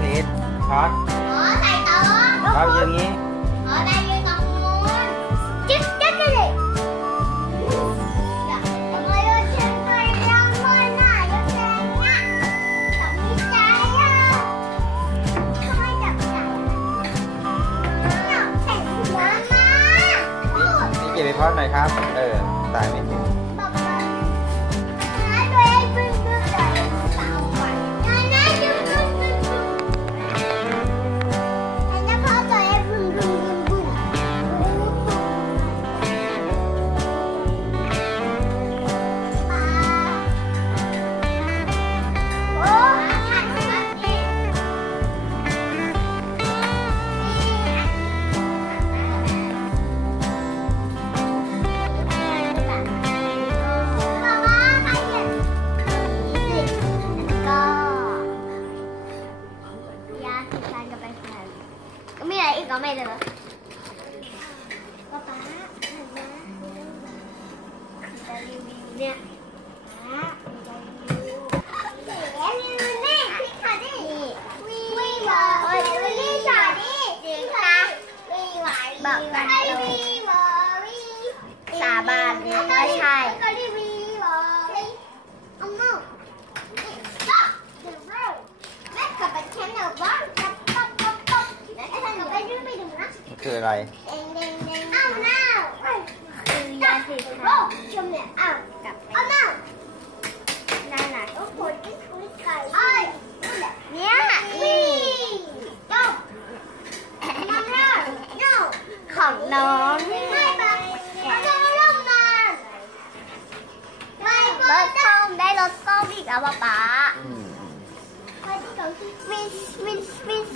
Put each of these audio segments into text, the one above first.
ตึงแล้วพีทพอดอ๋อใส่ต่อพอดอย่างนี้อ๋อได้ยืนตรงนู้นจิ๊บจิ๊บกันเลยทำไมเราเชื่อใจยังไม่น่าจะแซงนะจับมีใจอะทำไมจับใจเนี่ยแต่งมามาพูดนี่เก็บไปพอดหน่อยครับ เออตายไม่ถึง มีอะไรอีกก็ไม่เลยป๊าป๊าหันมาจะรีวิวเนี่ยป๊าจะรีวิวเดี๋ยวรีวิวนี่พี่ขาดิวีวีวอวีวีขาดิดีค่ะวีวาบอกกันวีวอวี สาบานไม่ใช่ก็รีวิวเลยเอาเมาก็เดี๋ยวเราแม่กับไปแค่หนึ่งบ้างปั๊บปั๊บปั๊บปั๊บแล้วไอ้ทางไปดูไปดูนะ มันคื ออะไรเด้งเด้งเน้าคือยาสีฟันโอ้ชมเน่ากับเอาหน้านั่นน่ะก็ผลที่คุยกันเนี่ยนี่ต้อนโน่ของน้องไม่ไปเอาน้ำร้อนมาไม่รถส้มได้รถส้มอีกแล้วป๊าป๊า อืมฟิชฟิช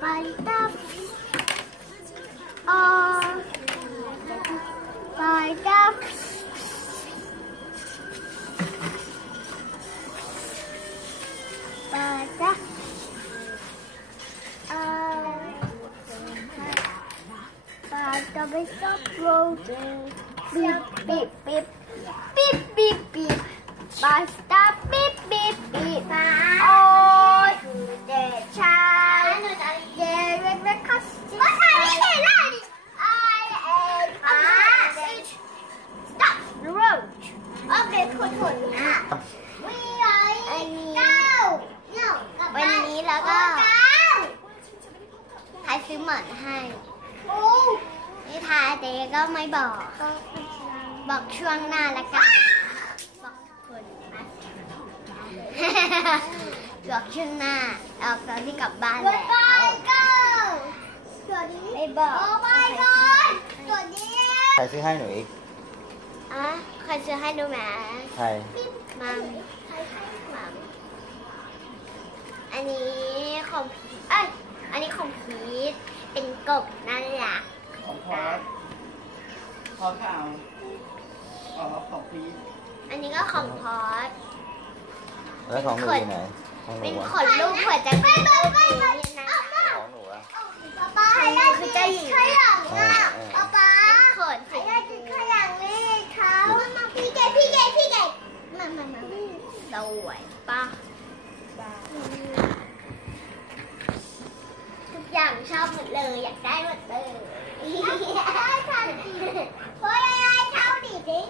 Palta. Oh. Palta. Palta. Palta besok. Beep, beep, beep. Beep, beep, beep. Basta beep, beep, beep. Oh. Okay คุณคุณค่ะวิไอเก้าวันนี้แล้วก็ใครซื้อหมอนให้นิทาเจ๊ก็ไม่บอก บอกช่วงหน้าล้วกันบอกคนนะบอกช่วงหน้าเอาตอนที่กลับบ้านแล้วไม่บอกใครซื้อให้หนูอีก อะใครซื้อให้ดูไหมใครมัมมัมอันนี้ของพีเอ้ย อันนี้ของพีทเป็นกบนั่นแหละของพอสพอข่าวอ๋อของพีทอันนี้ก็ของพอสแล้วของหนูอยู่ไหนของหนูเป็นอะขนลูกหัวใจเป็นรูปนี้นะของหนูอะป๊าป๊าให้ได้คือเจ้าหญิงขยันอะ เออเออ ป๊าป๊าขนให้ได้คือขยันเลยเขาพี่เกดพี่เกดพี่เกดมามามาส วยป่ะทุกอย่างชอบหมดเลย อยากได้หมดเลยได้ทันทีเพราะยังไงเช่าดิจิ